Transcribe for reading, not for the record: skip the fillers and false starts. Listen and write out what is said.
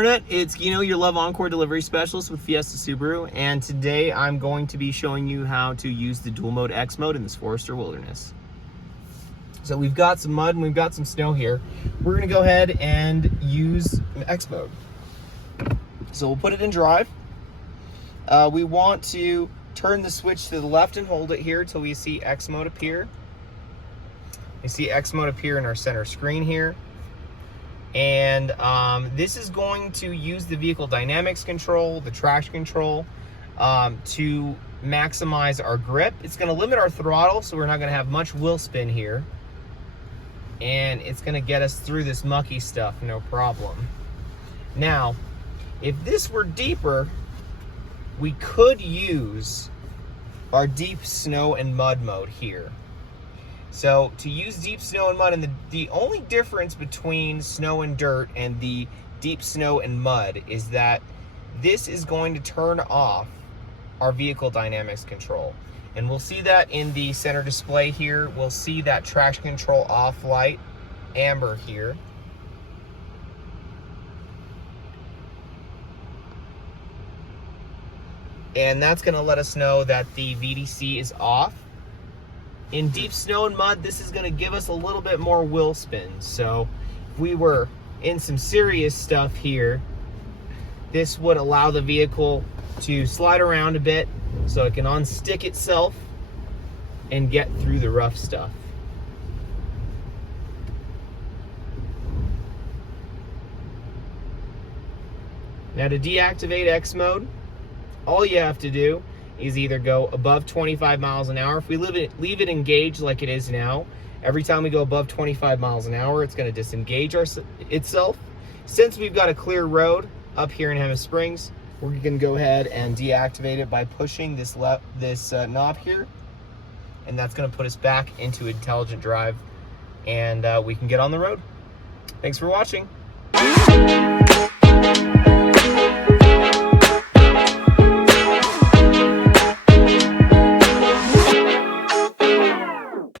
Internet, it's Gino, your Love Encore delivery specialist with Fiesta Subaru, and today I'm going to be showing you how to use the dual mode X mode in this forest or wilderness. So we've got some mud and we've got some snow here. We're going to go ahead and use X mode. So we'll put it in drive. We want to turn the switch to the left and hold it here until we see X mode appear. We see X mode appear in our center screen here. And this is going to use the vehicle dynamics control, the traction control, to maximize our grip. It's going to limit our throttle, so we're not going to have much wheel spin here. And it's going to get us through this mucky stuff, no problem. Now, if this were deeper, we could use our deep snow and mud mode here. So to use deep snow and mud, and the only difference between snow and dirt and the deep snow and mud is that this is going to turn off our vehicle dynamics control. And we'll see that in the center display here. We'll see that traction control off light, amber here. And that's going to let us know that the VDC is off. In deep snow and mud, this is going to give us a little bit more wheel spin. So if we were in some serious stuff here, this would allow the vehicle to slide around a bit so it can unstick itself and get through the rough stuff. Now to deactivate X mode, all you have to do is either go above 25 miles an hour. If we leave it engaged like it is now, every time we go above 25 miles an hour, it's going to disengage itself. Since we've got a clear road up here in Hema Springs, we're going to go ahead and deactivate it by pushing this knob here, and that's going to put us back into intelligent drive, and we can get on the road. Thanks for watching.